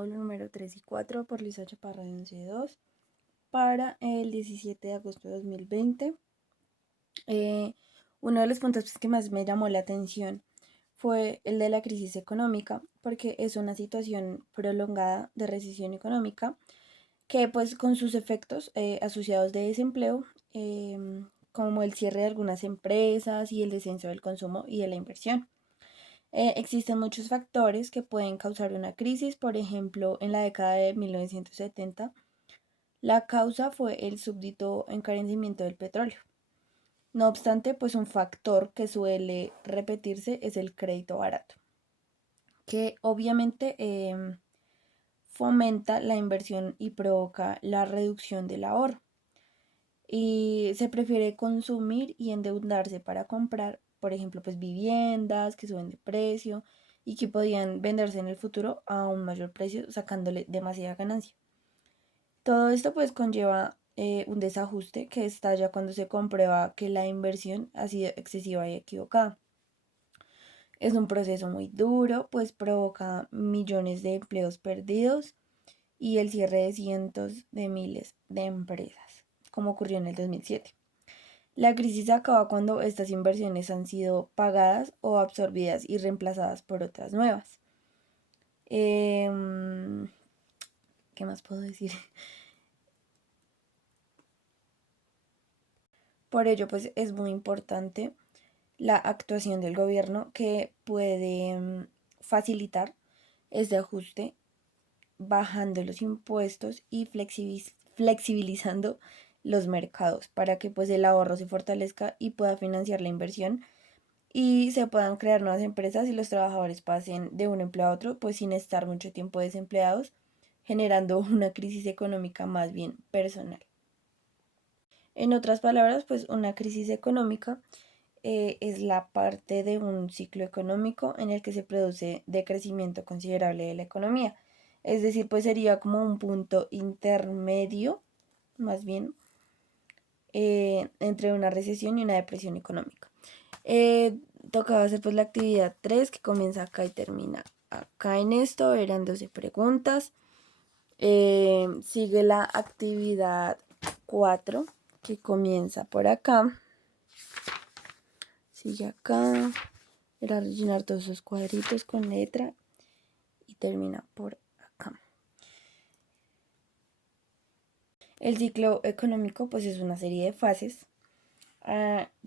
módulo número 3 y 4 por Luisa Chaparra de 11.2 para el 17 de agosto de 2020. Uno de los puntos que más me llamó la atención fue el de la crisis económica, porque es una situación prolongada de recesión económica que pues con sus efectos asociados de desempleo, como el cierre de algunas empresas y el descenso del consumo y de la inversión. Existen muchos factores que pueden causar una crisis. Por ejemplo, en la década de 1970, la causa fue el súbdito encarecimiento del petróleo. No obstante, pues un factor que suele repetirse es el crédito barato, que obviamente fomenta la inversión y provoca la reducción del ahorro. Y se prefiere consumir y endeudarse para comprar, por ejemplo, pues viviendas que suben de precio y que podían venderse en el futuro a un mayor precio, sacándole demasiada ganancia. Todo esto pues conlleva un desajuste que estalla cuando se comprueba que la inversión ha sido excesiva y equivocada. Es un proceso muy duro, pues provoca millones de empleos perdidos y el cierre de cientos de miles de empresas, como ocurrió en el 2007. La crisis acaba cuando estas inversiones han sido pagadas o absorbidas y reemplazadas por otras nuevas. ¿Qué más puedo decir? Por ello, pues es muy importante la actuación del gobierno que puede facilitar este ajuste bajando los impuestos y flexibilizando los mercados para que pues el ahorro se fortalezca y pueda financiar la inversión y se puedan crear nuevas empresas y los trabajadores pasen de un empleo a otro, pues sin estar mucho tiempo desempleados, generando una crisis económica más bien personal. En otras palabras, pues una crisis económica es la parte de un ciclo económico en el que se produce decrecimiento considerable de la economía. Es decir, pues sería como un punto intermedio, más bien, entre una recesión y una depresión económica. Tocaba hacer pues la actividad 3 que comienza acá y termina acá. En esto eran 12 preguntas. Sigue la actividad 4 que comienza por acá. Sigue acá. Era rellenar todos esos cuadritos con letra y termina por acá. El ciclo económico pues es una serie de fases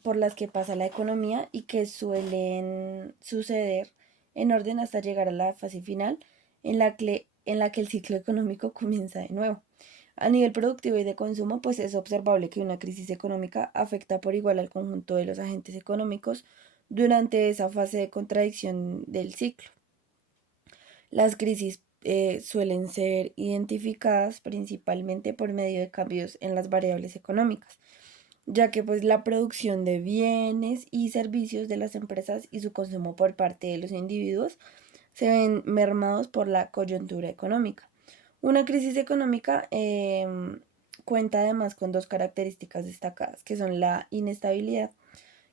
por las que pasa la economía y que suelen suceder en orden hasta llegar a la fase final en la que el ciclo económico comienza de nuevo. A nivel productivo y de consumo, pues es observable que una crisis económica afecta por igual al conjunto de los agentes económicos durante esa fase de contradicción del ciclo. Las crisis suelen ser identificadas principalmente por medio de cambios en las variables económicas, ya que pues la producción de bienes y servicios de las empresas y su consumo por parte de los individuos se ven mermados por la coyuntura económica. Una crisis económica cuenta además con dos características destacadas, que son la inestabilidad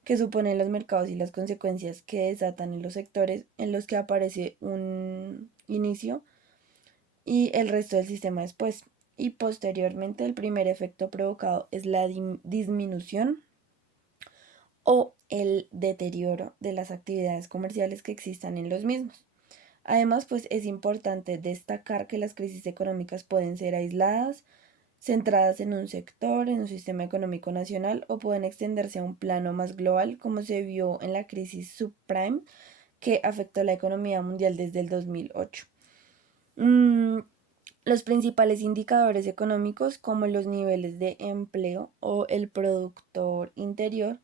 que suponen los mercados y las consecuencias que desatan en los sectores en los que aparece un inicio y el resto del sistema después. Y posteriormente el primer efecto provocado es la disminución o el deterioro de las actividades comerciales que existan en los mismos. Además, pues es importante destacar que las crisis económicas pueden ser aisladas, centradas en un sector, en un sistema económico nacional o pueden extenderse a un plano más global, como se vio en la crisis subprime que afectó la economía mundial desde el 2008. Los principales indicadores económicos como los niveles de empleo o el Productor Interior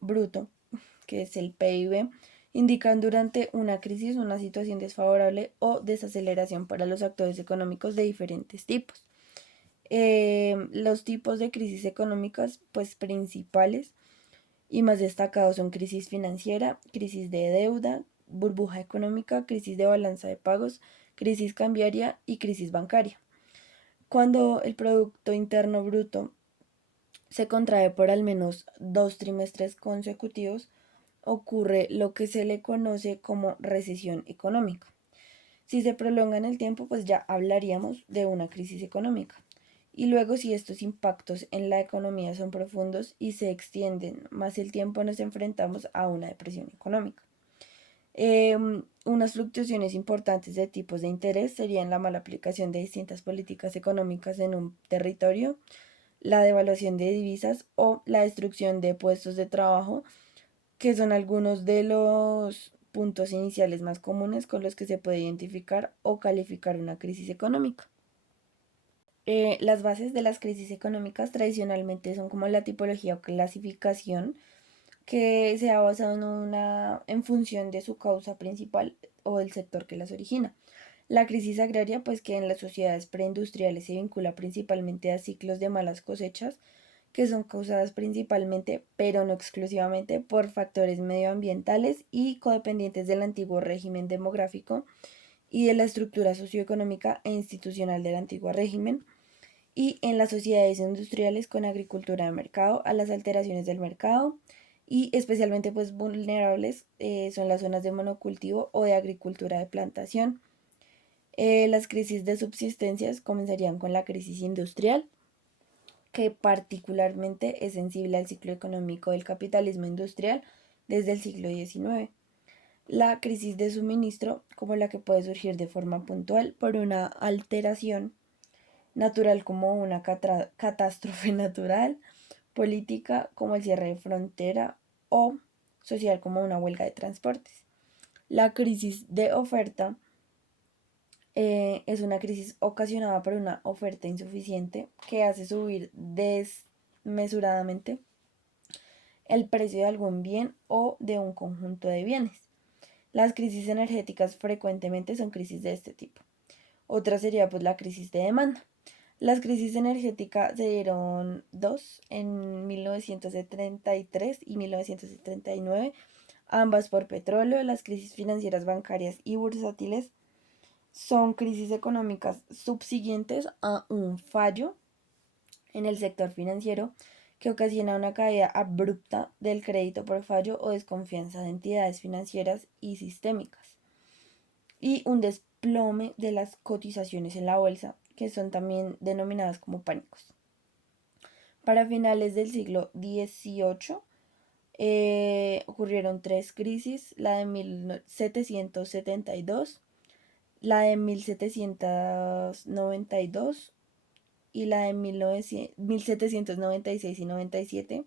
Bruto, que es el PIB, indican durante una crisis una situación desfavorable o desaceleración para los actores económicos de diferentes tipos. Los tipos de crisis económicas pues principales y más destacados son crisis financiera, crisis de deuda, burbuja económica, crisis de balanza de pagos, crisis cambiaria y crisis bancaria. Cuando el Producto Interno Bruto se contrae por al menos 2 trimestres consecutivos, ocurre lo que se le conoce como recesión económica. Si se prolonga en el tiempo, pues ya hablaríamos de una crisis económica. Y luego, si estos impactos en la economía son profundos y se extienden más el tiempo, nos enfrentamos a una depresión económica. Unas fluctuaciones importantes de tipos de interés serían la mala aplicación de distintas políticas económicas en un territorio, la devaluación de divisas o la destrucción de puestos de trabajo, que son algunos de los puntos iniciales más comunes con los que se puede identificar o calificar una crisis económica. Las bases de las crisis económicas tradicionalmente son como la tipología o clasificación que se ha basado en función de su causa principal o del sector que las origina. La crisis agraria, pues que en las sociedades preindustriales se vincula principalmente a ciclos de malas cosechas, que son causadas principalmente, pero no exclusivamente, por factores medioambientales y codependientes del antiguo régimen demográfico y de la estructura socioeconómica e institucional del antiguo régimen, y en las sociedades industriales con agricultura de mercado a las alteraciones del mercado, y especialmente pues vulnerables son las zonas de monocultivo o de agricultura de plantación. Las crisis de subsistencias comenzarían con la crisis industrial, que particularmente es sensible al ciclo económico del capitalismo industrial desde el siglo XIX. La crisis de suministro, como la que puede surgir de forma puntual por una alteración natural como una catástrofe natural, política como el cierre de frontera o social como una huelga de transportes. La crisis de oferta es una crisis ocasionada por una oferta insuficiente que hace subir desmesuradamente el precio de algún bien o de un conjunto de bienes. Las crisis energéticas frecuentemente son crisis de este tipo. Otra sería pues la crisis de demanda. Las crisis energéticas se dieron dos en 1973 y 1979, ambas por petróleo. Las crisis financieras, bancarias y bursátiles son crisis económicas subsiguientes a un fallo en el sector financiero que ocasiona una caída abrupta del crédito por fallo o desconfianza de entidades financieras y sistémicas, y un desplome de las cotizaciones en la bolsa, que son también denominadas como pánicos. Para finales del siglo XVIII ocurrieron tres crisis: la de 1772, la de 1792 y la de 1796 y 97,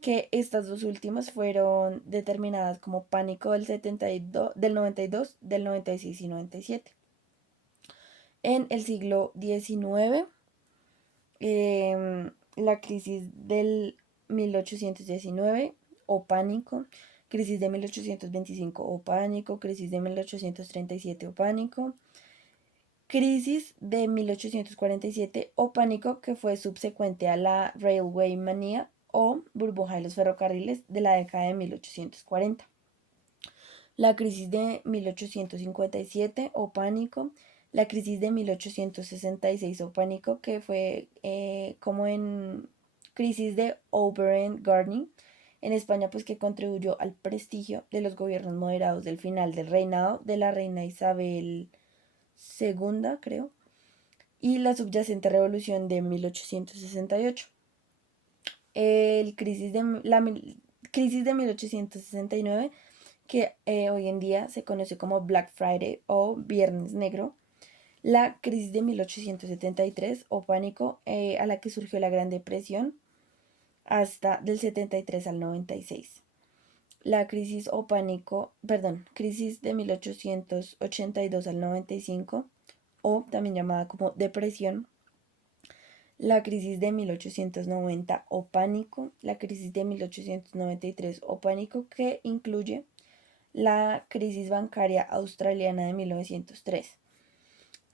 que estas dos últimas fueron determinadas como pánico del 72, del 92, del 96 y 97. En el siglo XIX, la crisis del 1819 o pánico, crisis de 1825 o pánico, crisis de 1837 o pánico, crisis de 1847 o pánico, que fue subsecuente a la Railway Mania o burbuja de los ferrocarriles de la década de 1840. La crisis de 1857 o pánico, la crisis de 1866 o pánico, que fue como en crisis de Auvergne-Garnier en España, pues que contribuyó al prestigio de los gobiernos moderados del final del reinado de la reina Isabel segunda, creo, y la subyacente revolución de 1868. La crisis de 1869, que hoy en día se conoce como Black Friday o Viernes Negro. La crisis de 1873 o pánico, a la que surgió la Gran Depresión hasta del 73 al 96. La crisis o pánico, perdón, crisis de 1882 al 95, o también llamada como depresión. La crisis de 1890 o pánico, la crisis de 1893 o pánico, que incluye la crisis bancaria australiana de 1903,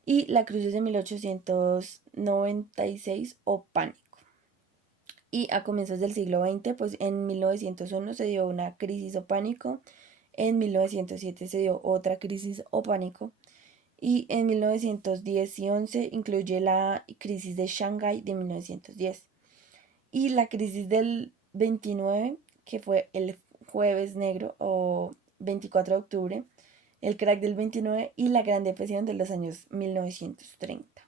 y la crisis de 1896 o pánico. Y a comienzos del siglo XX, pues en 1901 se dio una crisis o pánico, en 1907 se dio otra crisis o pánico, y en 1910 y 11 incluye la crisis de Shanghái de 1910. Y la crisis del 29, que fue el jueves negro o 24 de octubre, el crack del 29 y la Gran Depresión de los años 1930.